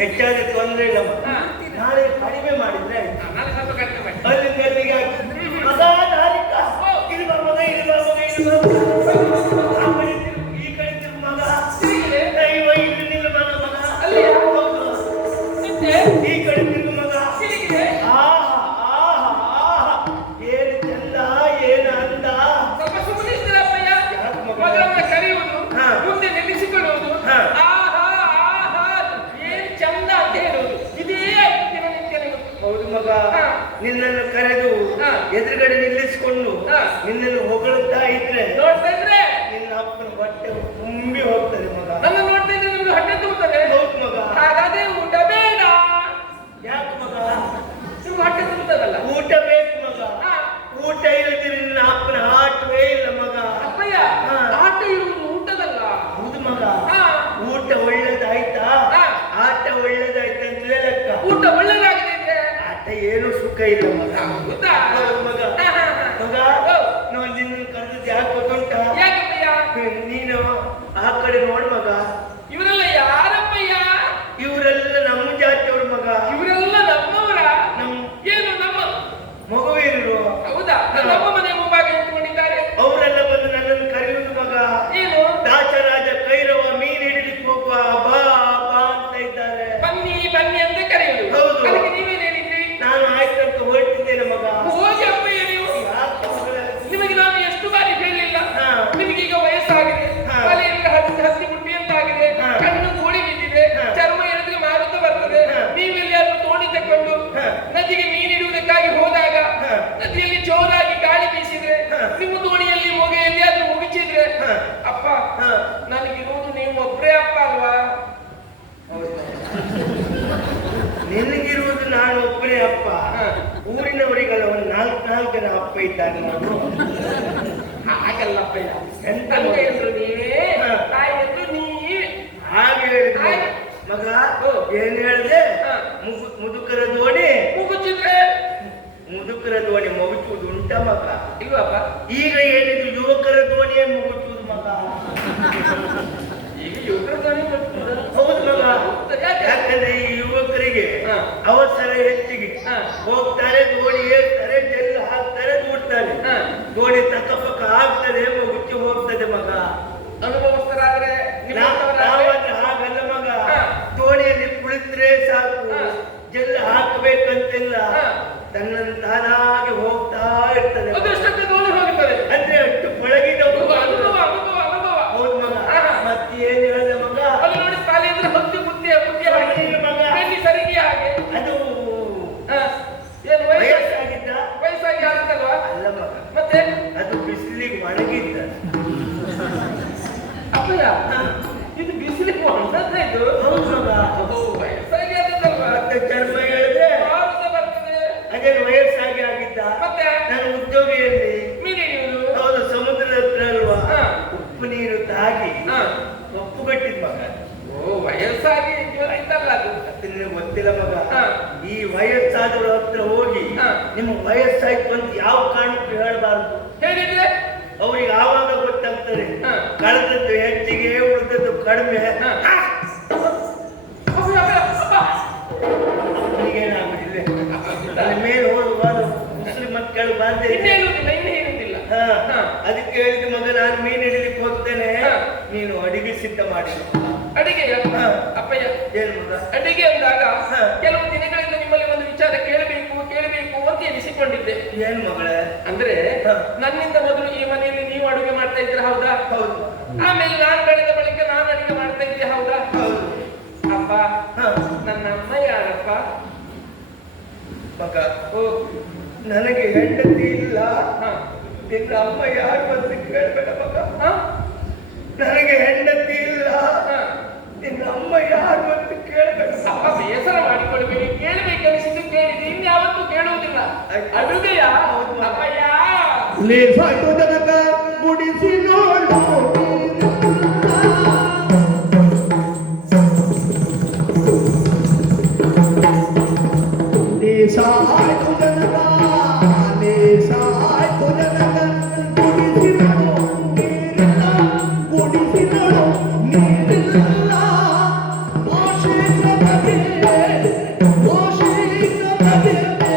ಹೆಚ್ಚಾದ್ರೆ ತೊಂದರೆ ಇಲ್ಲ. ನಾಳೆ ಕಡಿಮೆ ಮಾಡಿದ್ರೆ ಅಲ್ಲಿಂದ ಎಲ್ಲಿಗೆ ಮಗ ನಾರಿಕ ಇಲ್ಲಿ ಬಾ ಮಗ, ಇಲ್ಲಿ ಬಾ ಮಗ, ಇಲ್ಲಿ ಬಾ ಆ ಕಡೆ ತಿರುಗು, ಈ ಕಡೆ ತಿರುಗು ಮಗ, ಅಯ್ಯೋ ಇಲ್ಲಿ ನಿಲ್ಲ ಮಗ, ಮಗ ಈ ಕಡೆ ತಿರುಗು ಮಗ. ಆಹಾ ಆಹಾ ಆಹಾ ಏನು ಚಂದ, ಏನು ಅಂದ. ಸ್ವಲ್ಪ ಸುಮ್ಮನೆ ಇರ್ತೀರಪ್ಪಯ್ಯ. ಮಗಳನ್ನು ಕರೆಯುವುದು, ಮುಂದೆ ನಿಲ್ಲಿಸಿಕೊಳ್ಳುವುದು, ಹೌದು ಮಗ, ನಿನ್ನನ್ನು ಕರೆದು ಎದುರುಗಡೆ ನಿಲ್ಲಿಸಿಕೊಂಡು ನಿನ್ನನ್ನು ಹೊಗಳುತ್ತಾ ಇದ್ರೆ ನಿನ್ನ ಅಪ್ಪನ ಹೊಟ್ಟೆ ತುಂಬಿ ಹೋಗ್ತದೆ ಮಗ. ನನ್ನ ನೋಡ್ತಾ ಇದ್ರೆ ನಿಮ್ಗೆ ಹೊಟ್ಟೆ ತುಂಬುತ್ತದೆ. ಹೌದು ಮಗ. ಹಾಗಾದ್ರೆ ಊಟ ಬೇಡ. ಯಾಕೆ ಮಗ? ನಿಮ್ಗೆ ಹೊಟ್ಟೆ ತುಂಬುತ್ತದಲ್ಲ. ಊಟ ಬೇಕು ಮಗ. ಊಟ ಇಲ್ಲದಿದ್ರೆ ನಿನ್ನ ಅಪ್ಪನ ಆಟವೇ ಇಲ್ಲ ಮಗ. ಅಪ್ಪಯ್ಯ, ಆಟ ಇರುವುದು ಊಟದಲ್ಲ. ಹೌದು ಮಗ. ಊಟ ಒಳ್ಳೇದಾಯ್ತಾ, ಆಟ ಒಳ್ಳೇದಾಯ್ತಾ ಅಂದ್ರೆ ಲೆಕ್ಕ. ಊಟ ಒಳ್ಳೇದಾಗಿದೆ ಏನು ಸುಖ ಇಲ್ಲ ಮಗ. ಗೊತ್ತಾ ಮಗ? ಮಗ ನಾನು ನಿನ್ನ ಕರೆದದ್ದು ಯಾಕೆ ಗೊತ್ತುಂಟ? ನೀನು ಆ ಕಡೆ ನೋಡ್ ಮಗ. ಇವರೆಲ್ಲ ಯಾರಪ್ಪಯ್ಯ? ಇವರೆಲ್ಲ ನಮ್ಮ ಜಾತಿಯವರು ಮಗ. ಇವರೆಲ್ಲ ನಮ್ಮವರ? ಏನು ನಮ್ಮ ಮಗುವಿರು? ಹೌದಾ? ನಮ್ಮ ಮನೆ ಮುಂಭಾಗ ನಿಂತುಕೊಂಡಿದ್ದಾರೆ. ಅವರೆಲ್ಲ ಬಂದು ನನ್ನನ್ನು ಕರೆಯುವುದು ಮಗ. ಏನು? ದಾಸರಾಜ ಕೈರವ ಮೀನು ಹಿಡಿಲಿಕ್ಕೆ ಹೋಗುವ ಬಾ ಬಾ ಅಂತ ಇದ್ದಾರೆ. ಬನ್ನಿ ಬನ್ನಿ ಅಂತ ಕರೆಯುವುದು. ಹೌದು. ಅದಕ್ಕೆ ನೀವೇನು ಹೇಳಿದ್ರಿ? ನಾನು ಆಯ್ತಂತ ಹೊರಟಿದ್ದೇನೆ ಮಗ. ಹೋಗಿ ಅಪ್ಪಯ್ಯ ನೀವು. ನಿಮಗೆ ನಾನು ಎಷ್ಟು ಬಾರಿ ಹೇಳಿಲ್ಲ? ನಿಮಗೀಗ ವಯಸ್ಸಾಗಿದೆ, ತಲೆಯಿಂದ ಹತ್ತಿ ಬುಟ್ಟಿ ಅಂತ ಆಗಿದೆ, ಕಣ್ಣು ಗೋಳಿ ಬಿದ್ದಿದೆ, ಚರ್ಮ ಎಳೆದ್ರೆ ಮಾರುತ್ತ ಬರ್ತದೆ. ನೀವೆಲ್ಲಿಯಾದ್ರೂ ತೋಣಿ ತಕೊಂಡು ನದಿಗೆ ಮೀನಿಡುವುದಕ್ಕಾಗಿ ಹೋದಾಗ ನದಿಯಲ್ಲಿ ಜೋರಾಗಿ ಗಾಳಿ ಬೀಸಿದ್ರೆ, ನಿಮ್ಮ ತೋಣಿಯಲ್ಲಿ ಮೊಗೆ ಎಲ್ಲಿಯಾದ್ರೂ ಮುಗಿಸಿದ್ರೆ, ಅಪ್ಪ ನನಗಿರುವುದು ನೀವು ಒಬ್ಬರೇ ಅಪ್ಪ ಅಲ್ವಾ? ನಿನಗಿರುವುದು ನಾನು ಒಬ್ಬನೇ ಅಪ್ಪ. ಊರಿನವರಿಗೆಲ್ಲ ಒಂದು 4 ಜನ ಅಪ್ಪ ಇದ್ದಾರೆ. ನಾನು ಹಾಗಲ್ಲಪ್ಪ. ಎಂತ ಹೇಳಿದ್ರು ನೀವೇ, ತಾಯಿಯದ್ದು ನೀವೇ ಹಾಗೆ ಹೇಳಿದ್ರು ಮಗ. ಏನ್ ಹೇಳಿದೆ? ಮುದುಕರ ದೋಣಿ ಮುಗುಚಿದ್ರೆ ಮುದುಕರ ದೋಣಿ ಮುಗುಚುವುದು ಉಂಟ ಮಗ? ಇಲ್ವಪ್ಪ. ಈಗ ಏನಿದ್ರು ಯುವಕರ ದೋಣಿಯೇ ಮುಗುಚುವುದು ಮಗ. ಈಗ ಯುವಕರ ದೋಣಿ ಹೌದು ಮಗ. ಯಾಕಂದ್ರೆ ಈ ಯುವಕರಿಗೆ ಅವಸರ ಹೆಚ್ಚಿಗೆ. ಹೋಗ್ತಾರೆ, ದೋಣಿ ಏರ್ತಾರೆ, ಜೆಲ್ ಹಾಕ್ತಾರೆ, ದೂಡ್ತಾರೆ. ದೋಣಿ ತಕ್ಕಪಕ್ಕ ಆಗ್ತದೆ, ಮುಚ್ಚಿ ಹೋಗ್ತದೆ ಮಗ. ಅನುಭವಸ್ಥರಾದ್ರೆ ನಾವಂದ್ರೆ ಹಾಗಲ್ಲ ಮಗ. ದೋಣಿಯಲ್ಲಿ ಕುಳಿತರೆ ಸಾಕು, ಜೆಲ್ ಹಾಕಬೇಕಂತಿಲ್ಲ, ತನ್ನನ್ನು ತಾನಾಗಿ ಹೋಗ್ತಾ ಇರ್ತದೆ. ದೋಣಿ ಹೋಗುತ್ತದೆ ಅಂದ್ರೆ ಅಷ್ಟು ಪಳಗಿದವು. ಅನುಭವ ಅನುಭವ ಅನುಭವ. ಹೌದು ಮಗ. ಮತ್ತೆ ಏನ್ ಹೇಳಿದೆ ಮಗ? ಅದು ನೋಡಿ ತಾಲಿಂದ್ರೆ ಹತ್ತಿ ಬುದ್ಧಿಯ ಮಗ ಸರಿಗೆ ಹಾಗೆ. ಅದು ಏನು ವಯಸ್ಸಾಗಿದ್ದ? ವಯಸ್ಸಾಗಿ ಆಗ್ತಲ್ವಾ? ಅಲ್ಲ ಮಗ, ಮತ್ತೆ ಅದು ಬಿಸಿಲಿಗೆ ಒಣಗಿದ್ದ. ಅಪ್ಪಯ್ಯ, ಇದು ಬಿಸಿಲಿಗೆ ಒಣಗದ ಇದು? ಹೌದು ಮಗ. ಅದು ವಯಸ್ಸಾಗಿ ಆದಲ್ವಾ? ಮತ್ತೆ ಚರ್ಮ ಹೇಳಿದ್ರೆ ಬರ್ತದೆ. ಅದೇ ವಯಸ್ಸಾಗಿ ಆಗಿದ್ದ. ಮತ್ತೆ ನನ್ನ ಉದ್ಯೋಗಿಯಲ್ಲಿ ಮೀನು ಹಿಡಿಯುವುದು. ಹೌದು, ಸಮುದ್ರದ ಹತ್ರ ಅಲ್ವಾ, ಉಪ್ಪು ನೀರು ತಾಗಿ ಒಪ್ಪುಗಟ್ಟಿದ್ ಮಗ. ಓ, ವಯಸ್ಸಾಗಿ ಇದ್ದಲ್ಲ ಅದು. ನಿನಗೆ ಗೊತ್ತಿಲ್ಲ ಮಗ. ಈ ವಯಸ್ಸಾದವ್ರ ಹತ್ರ ಹೋಗಿ ನಿಮ್ಮ ವಯಸ್ಸಾಯ್ತು ಅಂತ ಯಾವ ಕಾರಣಕ್ಕೂ ಹೇಳಬಾರ್ದು. ಹೇಳಿದ್ರೆ ಅವ್ರಿಗೆ ಆವಾಗ ಗೊತ್ತಾಗ್ತದೆ, ಕಳೆದದ್ದು ಹೆಚ್ಚಿಗೆ, ಉಳಿದದ್ದು ಕಡಿಮೆ. ಈಗೇನಾಗುದಿಲ್ಲ, ಮೇಲೆ ಹೋಗುವಾಗ ಮುಸ್ಲಿಂ ಮಕ್ಕಳು ಬಾರ್ದೆ. ಅದಕ್ಕೆ ಹೇಳಿದ ಮಗ, ನಾನು ಮೀನು ಹಿಡಿಲಿಕ್ಕೆ ಹೋಗ್ತೇನೆ, ನೀನು ಅಡಿಗೆ ಸಿದ್ಧ ಮಾಡಿ. ಅಡಿಗೆಯ ಅಪ್ಪಯ್ಯ ಏನು ಮಗ? ಅಡಿಗೆ ಅಂದಾಗ ಕೆಲವು ದಿನಗಳಿಂದ ನಿಮ್ಮಲ್ಲಿ ಒಂದು ವಿಚಾರ ಕೇಳಬೇಕು ಅಂತ ಎನಿಸಿಕೊಂಡಿದ್ದೆ. ಏನ್ ಮಗಳೇ? ಅಂದ್ರೆ ನನ್ನಿಂದ ಮೊದಲು ಈ ಮನೆಯಲ್ಲಿ ನೀವು ಅಡುಗೆ ಮಾಡ್ತಾ ಇದ್ರೆ ಹೌದಾ? ಹೌದು. ಆಮೇಲೆ ನಾನು ಬೆಳೆದ ಬಳಿಕ ನಾನು ಅಡುಗೆ ಮಾಡ್ತಾ ಇದ್ದೆ ಹೌದಾ? ಹೌದು. ಅಪ್ಪ ನನ್ನ ಅಮ್ಮ ಯಾರಪ್ಪ? ಮಗ, ನನಗೆ ಹೆಂಡತಿ ಇಲ್ಲ. ನಿನ್ನ ಅಮ್ಮ ಯಾರು ಅಂತ ಕೇಳ್ಬೇಡ ಮಗ. ನನಗೆ ಹೆಂಡತಿ ಇಲ್ಲ, ನಿನ್ನ ಅಮ್ಮ ಯಾರು ಅಂತ ಕೇಳ್ಬೇಡ. ಅಪ್ಪ ಬೇಸರ ಮಾಡಿಕೊಳ್ಬೇಡಿ, ಕೇಳಬೇಕನ್ನಿಸಿದ್ದು ಕೇಳಿದ್ರೆ ಇನ್ಯಾವತ್ತೂ ಕೇಳುವುದಿಲ್ಲ. ಅಡುಗೆಯ ಅಪ್ಪಯ್ಯ ಲೇಸಾಯ್ತು ಜನಕ ಗುಡಿಸಿ ನೋಡು. ಲೇಸಾಯ್ತು ಜನಕ, ಲೇಸಾಯ್ತು ಜನಕ ಗುಡಿಸಿ ನೋಡು. ನೀರಿಲ್ಲ ಗುಡಿಸಿ ನೋಡು, ನೀರಿಲ್ಲ ಆಶೀರ್ವಾದವೇ, ಆಶೀರ್ವಾದವೇ.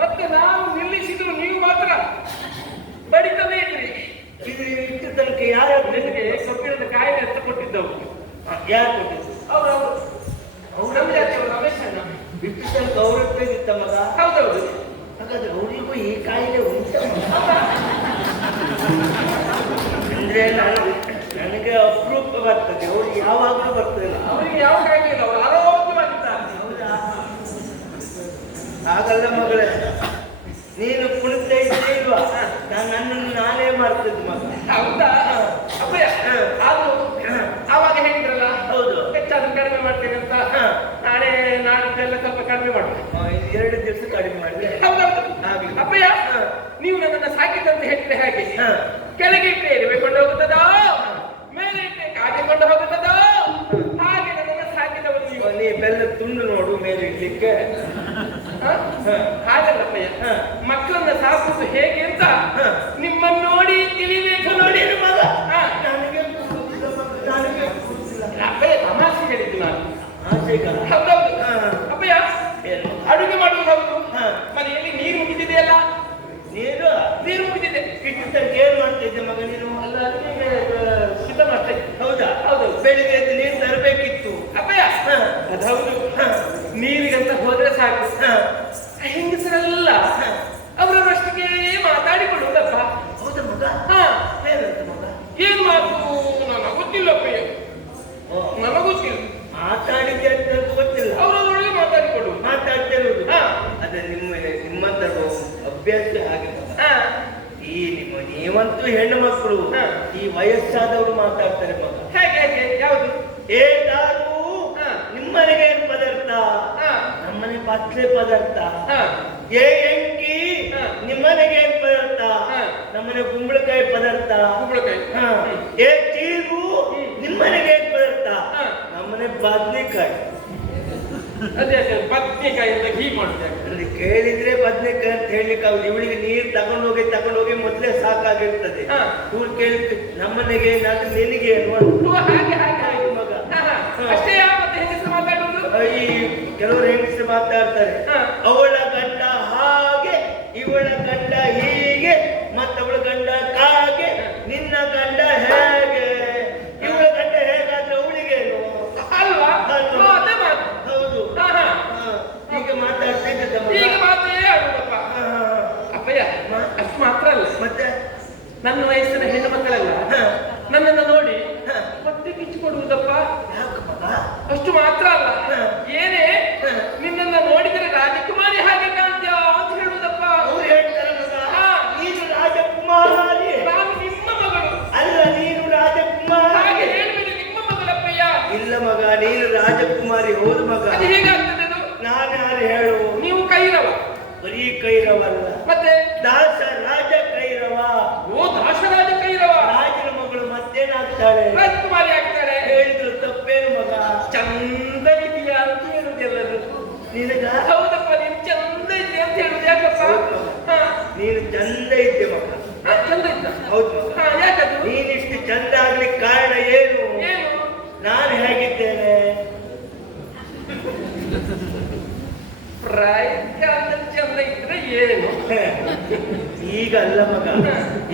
ಮತ್ತೆ ನಾವು ನಿಲ್ಲಿಸಿದ್ರು ನೀವು ಮಾತ್ರ ಬಡಿತವೇ ಇದ್ರಿ. ಇದು ಇಷ್ಟು ತನಕ ಯಾರು ನಿನಗೆ ಕಬ್ಬಿಣದ ಕಾಯಿಲೆ ಅಂತ ಕೊಟ್ಟಿದ್ದವು. ಯಾರು ಕೊಟ್ಟಿದ್ದು? ಅವರು ನಮ್ಮ ಜಾತಿಯವರು ರಮೇಶ್ ಅಣ್ಣ. ಇಷ್ಟು ತನಕ ಅವ್ರ ಇತ್ತ ಮಗ? ಹೌದೌದು. ಹಾಗಾದ್ರೆ ಅವರಿಗೂ ಈ ಕಾಯಿಲೆ ಉಂಟ ಅಂದ್ರೆ ನನಗೆ ಅಪರೂಪ ಬರ್ತದೆ, ಅವ್ರಿಗೆ ಯಾವಾಗಲೂ ಬರ್ತದೆ. ಅವರಿಗೆ ಯಾವ ಕಾಯಿಲೆ ಇಲ್ಲ, ಅವರು ಆರೋಗ್ಯವಾಗಿದ್ದಾರೆ. ಹೌದಾ? ಹಾಗಲ್ಲ ಮಗಳೇ, ನೀನು ಕುಳಿತ ಇದ್ದೇ ಇಲ್ವಾ? ನನ್ನನ್ನು ನಾನೇ ಮಾಡ್ತಿದ್ದೆ ಮಗ. ಹೌದಾ? ಅಪ್ಪಯ್ಯ ಅದು ಆವಾಗ ಹೇಳಿದ್ರಲ್ಲ, ಹೌದು, ಹೆಚ್ಚಾದ್ರೂ ಕಡಿಮೆ ಮಾಡ್ತೇನೆ ಅಂತ. ನಾಳೆ ನಾಡಿದ್ದೆಲ್ಲ ಸ್ವಲ್ಪ ಕಡಿಮೆ ಮಾಡ್ತೇನೆ. 2 ದಿವಸ ಕಡಿಮೆ ಮಾಡಿದ್ರೆ ಹೌದೌದು. ಅಪ್ಪಯ್ಯ ನೀವು ನನ್ನನ್ನು ಸಾಕಿದಂತ ಹೇಳಿದ್ರೆ ಹೇಗೆ? ಕೆಳಗೆ ಇಟ್ಟರೆ ಎರಿಬೇಕೊಂಡು ಹೋಗುತ್ತದೋ, ಮೇಲೆ ಇಟ್ಟರೆ ಕಾಗಿಕೊಂಡು ಹೋಗುತ್ತದೋ, ಹಾಗೆ ನನ್ನನ್ನು ಸಾಕಿದವರು ನೀವು. ನೀ ಬೆಲ್ಲ ತುಂಡು ನೋಡು ಮೇಲೆ ಇಡ್ಲಿಕ್ಕೆ. ಹಾಗಲ್ಲಪ್ಪಯ್ಯ, ಮಕ್ಕಳನ್ನ ಸಾಕುವುದು ಹೇಗೆ ಅಂತ ನಿಮ್ಮನ್ನು ನೋಡಿ ತಿಳಿಬೇಕು. ನೋಡಿ ಮಗ, ನನಗೆ ಅಪ್ಪಯ್ಯ ತಮಾಷೆ ಹೇಳಿದ್ದು ನಾನು. ಹೌದೌದು. ಅಪ್ಪಯ್ಯ ಅಡುಗೆ ಮಾಡುವುದು ಹೌದು, ಮನೆಯಲ್ಲಿ ನೀರು ಮುಗಿದಿದೆಯಲ್ಲ? ನೀರು ಮುಗಿದಿದೆ. ಇಷ್ಟು ತನಕ ಏನ್ ಮಾಡ್ತಿದ್ದೆ ಮಗ ನೀನು? ಅಲ್ಲ, ಅದಕ್ಕೆ ಸಿದ್ಧ ಮಾಡ್ತಾ ಇದ್ದೆ. ಹೌದಾ? ಹೌದು. ಬೆಳಿಗ್ಗೆ ಎದ್ದು ನೀರು ತರಬೇಕಿತ್ತು. ಅಪ್ಪಯ್ಯ ನೀರಿಗಂತ ಹೋದ್ರೆ ಸಾಕು ಹೆಂಗಸರೆಲ್ಲ ಅವರವರಷ್ಟಿಗೆ ಮಾತಾಡಿಕೊಳ್ಳುವುದಪ್ಪ. ಹೌದಾ ಮಗ? ಹಾ, ಏನಂತ ಮಗ? ಏನ್ ಮಾತು ನನಗೆ ಗೊತ್ತಿಲ್ಲಪ್ಪ, ನನಗೆ ಗೊತ್ತಿಲ್ಲ. ಮಾತಾಡಿದ್ದೆ ಅಂತ ಗೊತ್ತಿಲ್ಲ, ಅವರೊಳಗೆ ಮಾತಾಡಿಕೊಳ್ಳುವುದು, ಮಾತಾಡ್ತಿರುವುದು. ಅದೇ ನಿಮ್ಮಂತ ಅಭ್ಯಾಸ ಹಾಗೆ ಮಗ. ಈ ನೀವಂತೂ ಹೆಣ್ಣು ಮಕ್ಕಳು, ಈ ವಯಸ್ಸಾದವರು ಮಾತಾಡ್ತಾರೆ ಮಗ. ಹೇಗೆ ಹೇಗೆ? ಯಾವುದು? ಏ ದಾರು ನಿಮ್ಮನೆಗೆ ಏನ್ ಪದಾರ್ಥ? ನಮ್ಮನೆ ಬತ್ಲೆ ಪದಾರ್ಥ. ಏ ಎಂಕಿ ನಿಮ್ಮನೆಗೆ ಏನ್ ಪದಾರ್ಥ? ನಮ್ಮನೆ ಕುಂಬಳಕಾಯಿ ಪದಾರ್ಥ. ಕುಂಬಳಕಾಯಿ. ಏ ಚೀರು ನಿಮ್ಮನೆಗೆ ಏನ್ ಪದಾರ್ಥ? ನಮ್ಮನೆ ಬದ್ನೆಕಾಯಿ. ಅದೇ ಬದ್ನೆಕಾಯಿ ಅಂತ ಹೀಗೆ ಮಾಡ್ತಾರೆ. ಕೇಳಿದ್ರೆ ಬದ್ನೆಕಾಯಿ ಅಂತ ಹೇಳಲಿಕ್ಕೆ ಆಗುದು. ಇವಳಿಗೆ ನೀರು ತಗೊಂಡೋಗಿ ಮೊದಲೇ ಸಾಕಾಗಿರ್ತದೆ. ಇವ್ರು ಕೇಳಿ ನಮ್ಮನೆಗೆ ನಿನಗೆ ಹಾಗೆ ಹಾಗೆ ಮಗ. ಅಷ್ಟೇ ಮತ್ತೆ ಹೆಂಗಸರು ಮಾತಾಡುವುದು. ಈ ಕೆಲವರು ಹೆಂಗಸರು ಮಾತಾಡ್ತಾರೆ, ಅವಳ ಗಂಡ ಹಾಗೆ, ಇವಳ ಗಂಡ ಹೀಗೆ, ಮತ್ತವಳ ಗಂಡ ಕಾಗೆ, ನಿನ್ನ ಗಂಡ ಹೇಗೆ, ಇವಳ ಗಂಡ ಹೇಗಾದ್ರೆ ಅವಳಿಗೇನು ಅಲ್ವಾ? ಅದೇ ಮಾತು. ಹೌದು. ಈಗ ಮಾತಾಡ್ತಾ ಇದ್ದಮ್ಮ. ಈಗ ಮಾತೇ ಆಗುದಪ್ಪ. ಅಪ್ಪಯ್ಯ ಅಷ್ಟು ಮಾತ್ರ ಅಲ್ಲ, ಮತ್ತೆ ನನ್ನ ವಯಸ್ಸಿನ ಹೆಣ್ಣು ಮಕ್ಕಳೆಲ್ಲ ನನ್ನನ್ನು ನೋಡಿ ಹೊಟ್ಟೆ ಕಿಚ್ಚಿಕೊಡುವುದಪ್ಪ. ಅಷ್ಟು ಮಾತ್ರ ಅಲ್ಲ, ಏನೇ ನಿನ್ನನ್ನ ನೋಡಿದರೆ ರಾಜಕುಮಾರಿ ಹಾಗೆ ಕಾಣ್ತೀಯ ಅಂತ ಹೇಳುವುದಪ್ಪ. ಅವ್ರು ಹೇಳ್ತಾರೆ ಮಗ, ನೀನು ರಾಜಕುಮಾರಿ. ನಾನು ನಿಮ್ಮ ಮಗಳು. ಅಲ್ಲ, ನೀನು ರಾಜಕುಮಾರಿ. ಹಾಗೆ ಹೇಳುವುದು ನಿಮ್ಮ ಮಗಳಪ್ಪಯ್ಯ. ಇಲ್ಲ ಮಗ, ನೀನು ರಾಜಕುಮಾರಿ. ಹೌದು ಮಗ. ಅದು ಹೇಗಾಗ್ತದೆ? ಅದು ನಾನು ಯಾರು ಹೇಳು? ನೀವು ಕೈರವ. ಬರೀ ಕೈರವಲ್ಲ, ಮತ್ತೆ ದಾಸ ರಾಜ ಕೈರವ. ಓ, ದಾಸರಾಜ ಕೈರವ. ರಾಜನ ಮಗಳು ಮತ್ತೇನಾಗ್ತಾಳೆ? ರಾಜಕುಮಾರಿ ಆಗ್ತಾಳೆ. ಹೇಳಿದ್ರು ತಪ್ಪೇನು ಮಗ? ಚಂದ ಇದೆಯಾ ಅಂತ ಹೇಳುದೆಲ್ಲರೂ ನಿನಗ? ಹೌದಪ್ಪ, ನೀನು ಚಂದ ಇದೆಯಾ ಅಂತ ಹೇಳುದು ಯಾಕಪ್ಪ? ನೀನು ಚಂದ ಇದ್ದೆ ಮಗ. ಚಂದ ಇದ್ದ? ಹೌದು ಮಗ. ಯಾಕದು? ನೀನಿಷ್ಟು ಚಂದ ಆಗ್ಲಿಕ್ಕೆ ಕಾರಣ ಏನು? ಏನು? ನಾನು ಹೇಗಿದ್ದೇನೆ? ಪ್ರಾಯಕಾಲದಲ್ಲಿ ಚಂದ ಇದ್ರೆ ಏನು? ಈಗ ಅಲ್ಲ ಮಗ,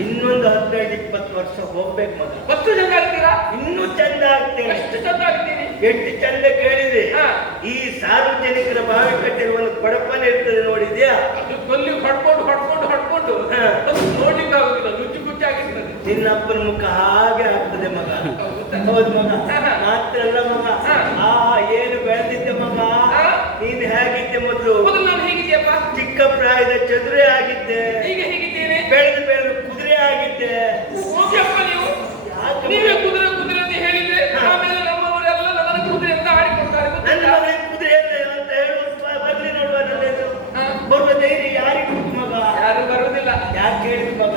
ಇನ್ನೊಂದು 15-20 ವರ್ಷ ಹೋಗ್ಬೇಕು ಮಗ. ಅಷ್ಟು ಚಂದ ಆಗ್ತೀರಾ? ಇನ್ನೂ ಚಂದ ಆಗ್ತೇನೆ. ಎಷ್ಟು ಚಂದ ಆಗ್ತೀನಿ? ಎಷ್ಟು ಚಂದ ಕೇಳಿದೆ. ಈ ಸಾರ್ವಜನಿಕರ ಬಾವಿಕಟ್ಟೆಯಲ್ಲಿ ಒಂದು ಕೊಡಪನೆ ಇರ್ತದೆ, ನೋಡಿದ್ಯಾ? ಅದು ಕೊಲ್ಲಿ ಹೊಡ್ಕೊಂಡು ನೋಡ್ಲಿಕ್ಕೆ ಆಗುದಿಲ್ಲ, ನುಚ್ಚು ಕುಚ್ಚಾಗಿರ್ತದೆ. ನಿನ್ನ ಅಪ್ಪನ ಮುಖ ಹಾಗೆ ಆಗ್ತದೆ ಮಗ. ಹೌದು ಮಗ. ಮಾತ್ರ ಅಲ್ಲ ಮಗ, ಏನು ಬೆಳೆದಿದ್ದೆ ಮಗ. ನೀನು ಹೇಗಿದ್ದೆ ಮೊದಲು? ನಾನು ಹೇಗಿದ್ಯಪ್ಪ? ಚಿಕ್ಕ ಪ್ರಾಯದ ಚದುರೆ ಆಗಿದ್ದೆ. ಈಗ ಹೇಗಿದ್ದೇನೆ? ಬೆಳೆದು ಕುದುರೆ ಆಗಿದ್ದೆ. ಹೋಗ್ಯಪ್ಪ ನೀವು. ನೀವೇ ಕುದುರೆ ಕುದುರೆ ಅಂತ ಹೇಳಿದ್ರೆ ಆಮೇಲೆ ನಮ್ಮವರೆಲ್ಲ ನನ್ನ ಕುದುರೆ ಅಂತ ಆಡಿಕೊಡ್ತಾರೆ. ನನ್ನ ಮಗನಿಗೆ ಕುದುರೆ ಅಂತ ಹೇಳುವ ಬದಲಿ ನೋಡುವ ನನ್ನೆದು ಬರುವ ಧೈರ್ಯ ಯಾರಿಗೂ ಮಗ? ಯಾರು ಬರುವುದಿಲ್ಲ. ಯಾಕೆ ಹೇಳಿದ್ ಮಗ?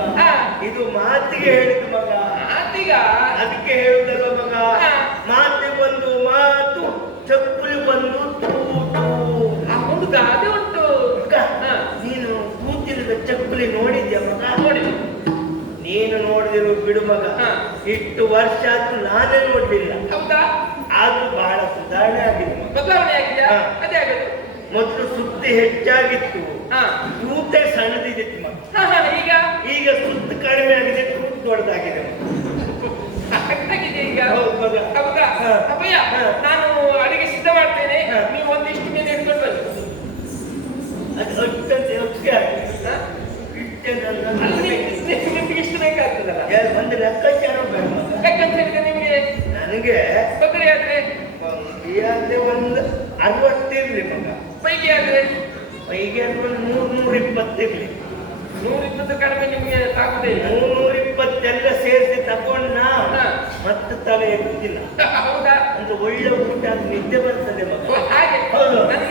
ಇದು ಮಾತಿಗೆ ಹೇಳಿದ್ ಮಗ. ಮಾತಿಗ? ಅದಕ್ಕೆ ಹೇಳುದಲ್ವ ಮಗ, ಮಾತಿಗೊಂದು ಮಾತು, ಚಪ್ಪಲಿ ಬಂದು ತೂತು. ಒಂದು ಗಾದೆ ಉಂಟು. ನೀನು ಕೂತಿರುವ ಚಪ್ಪಲಿ ನೋಡಿದ್ಯಾ ಮಗ? ನೋಡಿ. ನೀನು ನೋಡಿದಿರು ಬಿಡು ಮಗ. ಇಷ್ಟು ವರ್ಷ ಆದ್ರೂ ನಾನೇ ನೋಡ್ಲಿಲ್ಲ. ಹೌದಾ? ಆದ್ರೂ ಬಹಳ ಸುಧಾರಣೆ ಆಗಿದೆ. ಬದಲಾವಣೆ ಆಗಿದೆಯಾ? ಅದೇ ಆಗೋದು. ಮೊದಲು ಸುದ್ದಿ ಹೆಚ್ಚಾಗಿತ್ತು, ತೂತೆ ಸಣ್ಣದಿತ್ತು ಮಗ. ಈಗ ಸುತ್ತು ಕಡಿಮೆ ಆಗಿದೆ, ತೂತು ದೊಡ್ಡದಾಗಿದೆ ಈಗ. ಹೌದು ಮಗ. ಹೌದಾ? ಅಪ್ಪಯ್ಯ, ನಾನು ಅಡಿಗೆ ಸಿದ್ಧ ಮಾಡ್ತೇನೆ, ನೀವು ಒಂದಿಷ್ಟು ಮೇಲೆ ಹಿಡ್ಕೊಂಡು ಬನ್ನಿ. ಅದು ಅಷ್ಟಂತೆ ಹೆಚ್ಚಿಗೆ ಆಗಿದೆ. ನಿಮ್ಗೆ ಇಷ್ಟು ಬೇಕಾಗ್ತದಲ್ಲ, ಒಂದು ಲೆಕ್ಕಾಚಾರ ಬೇಡ ಮಗ. ಯಾಕಂತ ಹೇಳಿದ್ರೆ ನಿಮ್ಗೆ ನನಗೆ ತೊಂದರೆ ಆದ್ರೆ ಒಂದು 60 ಇರ್ಲಿ ಮಗ. ಪೈಗೆ ಆದ್ರೆ ಪೈಗೆ ಆದ್ರೆ ಒಂದು 100-120 ಇರ್ಲಿ. 120 ಕಡಿಮೆ ನಿಮ್ಗೆ ತಾಗುದೇ ಇಲ್ಲ. 120 ಸೇರಿಸಿ ತಗೊಂಡ ಮತ್ತೆ ತಲೆ ಎತ್ತಿಲ್ಲ. ಹೌದಾ? ಒಂದು ಒಳ್ಳೆ ಊಟ ನಿದ್ದೆ ಬರ್ತದೆ ಮಗ. ಹಾಗೆ ಹೌದು. ನನ್ನ